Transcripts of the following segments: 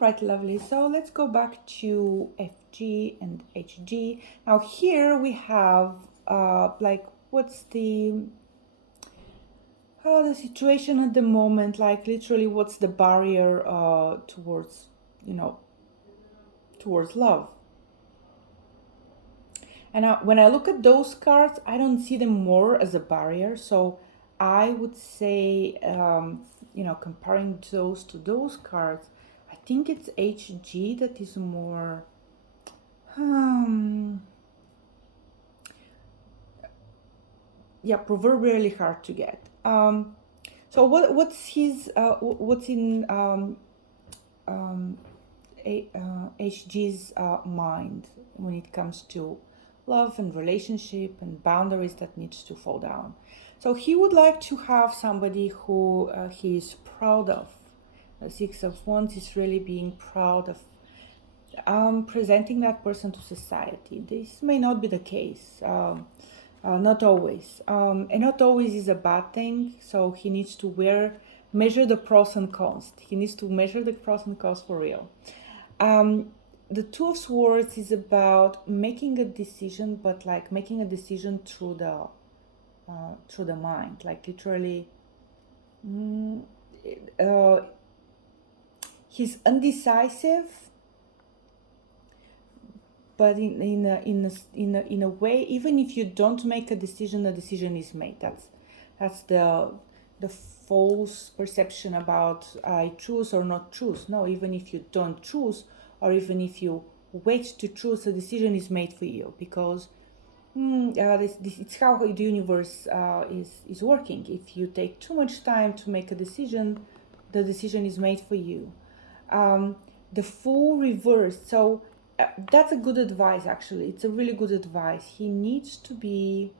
right, lovely. So let's go back to FG and HG. Now here we have like what's the situation at the moment, like literally what's the barrier towards, towards love. And when I look at those cards, I don't see them more as a barrier. So I would say, comparing those to those cards, I think it's HG that is more, proverbially hard to get. So what's his, what's in HG's mind when it comes to love and relationship and boundaries that needs to fall down? So he would like to have somebody who he is proud of. The Six of Wands is really being proud of presenting that person to society. This may not be the case. Not always. And not always is a bad thing. So he needs to measure the pros and cons. He needs to measure the pros and cons for real. The Two of Swords is about making a decision, but like making a decision through the mind, like literally. He's undecisive, but in a way, even if you don't make a decision is made. That's the false perception about I choose or not choose. No, even if you don't choose, or even if you wait to choose, a decision is made for you, because it's how the universe is working. If you take too much time to make a decision, the decision is made for you. The Fool reversed. So that's a good advice, actually. It's a really good advice. He needs to be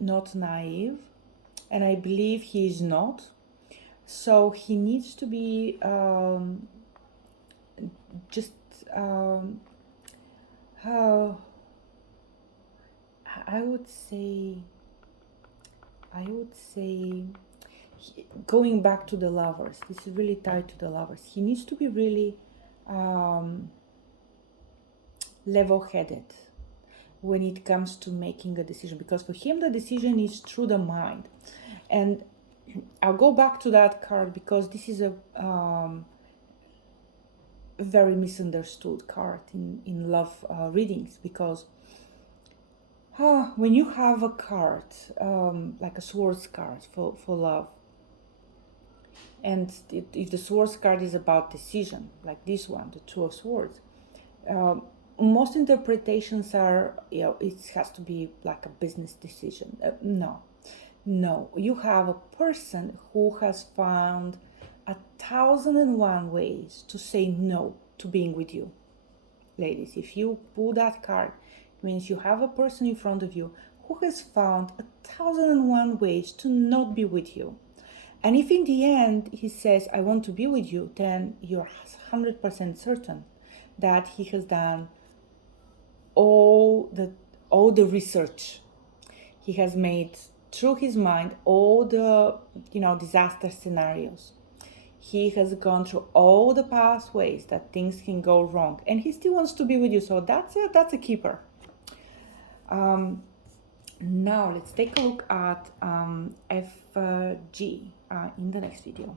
not naive, and I believe he is not. So he needs to be how I would say going back to the Lovers, this is really tied to the Lovers. He needs to be really level-headed when it comes to making a decision, because for him the decision is through the mind. And I'll go back to that card because this is a very misunderstood card in love readings, because when you have a card like a Swords card for love, and if the Swords card is about decision, like this one, the Two of Swords, most interpretations are, it has to be like a business decision. No, you have a person who has found 1,001 ways to say no to being with you. Ladies, if you pull that card, it means you have a person in front of you who has found 1,001 ways to not be with you. And if in the end he says, I want to be with you, then you're 100% certain that he has done all the research. He has made through his mind all the disaster scenarios. He has gone through all the pathways that things can go wrong, and he still wants to be with you. So that's a keeper. Now let's take a look at FG in the next video.